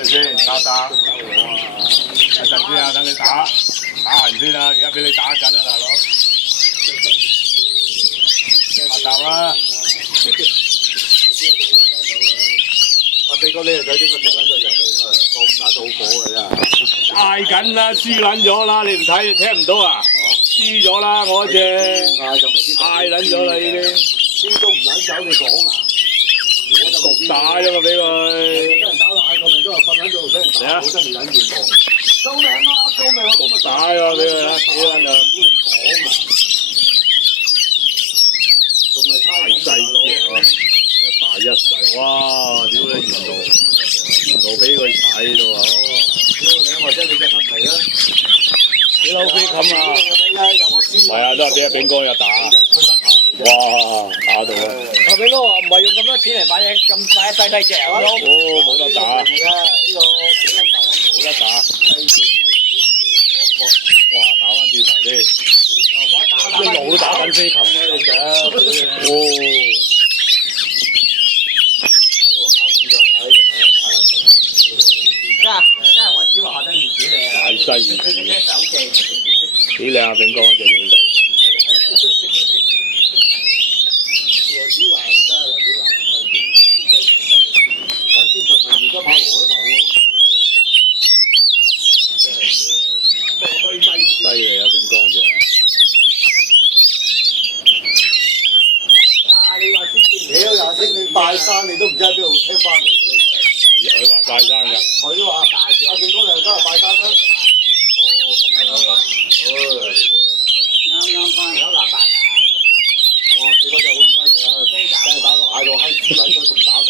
睇先，打打。一陣先啊，等你打完先啊，而家俾你打緊啊，大佬。答啦！阿飛哥呢個仔應該食緊佢就咁撚到火嘅真係。嗌緊啦，輸撚咗啦，你唔睇聽唔到啊？輸咗啦，我嗰隻嗌撚咗啦已經。輸都唔撚走，你講啊？我就焗打咗個俾佢。俾人打到嗌個命都係瞓喺度俾人打，我真係忍見過。救命啊！救命啊！咁啊打咗俾佢啦，死撚就。你講啊！仲係差細隻啊！一大一細，哇！屌你沿路俾佢踩到啊！屌你，或者你隻問題啦。幾撈飛冚啊！唔係啊，都係俾阿炳哥又打。哇！打到啊！阿炳哥話唔係用咁多錢嚟買嘢，咁買一細細隻咁咯。哦，冇得打，冇得打。哇！打翻轉頭添，一路都打緊飛冚嘅隻。哦！真係黃子華真唔少你啊！大西魚子，手記幾靚啊！炳哥嗰隻料。犀利啊！炳哥隻。屌又聽你拜山，你都唔知喺邊度聽翻嚟嘅真係。佢話拜山㗎。佢話阿炳哥又真係拜山啦。哦，咁樣。啱翻有立白㗎。哇！四哥就好犀利啊！真係打到嗌到閪豬撚咗，仲打緊，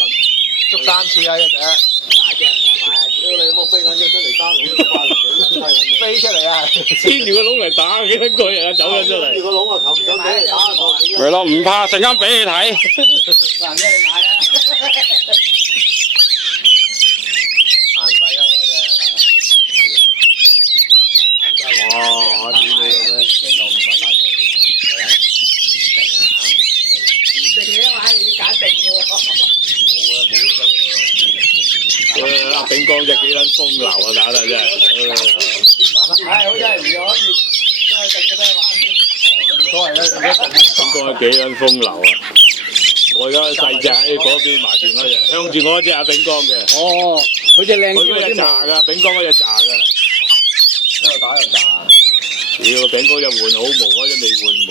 捉3次啊！一隻。大隻唔係啊！屌你有冇飛緊咗出嚟3次，掛住幾撚閪撚飛出嚟啊！黐住個窿嚟打，幾撚個人啊走咗出嚟。黐住個窿啊，擒上俾你打過。咪咯，唔怕，陣間俾你睇。嗱，咩你買啊？眼細啊！嗰隻。哇！屌你個咩？又唔係大隻喎。唔定嘅嘛，要揀定嘅喎。冇啊，冇呢種喎。阿炳哥隻幾撚風流啊，打得真係。係，好似係唔咗，都係定嘅俾你玩先。冇所謂啦，炳哥幾撚風流啊！我而家細隻喺嗰邊埋邊嗰隻，向住我嗰隻阿炳哥嘅。哦，佢隻靚佢嗰隻炸㗎，炳哥嗰隻炸㗎。一路打又打。屌，炳哥隻換好毛，嗰隻未換毛。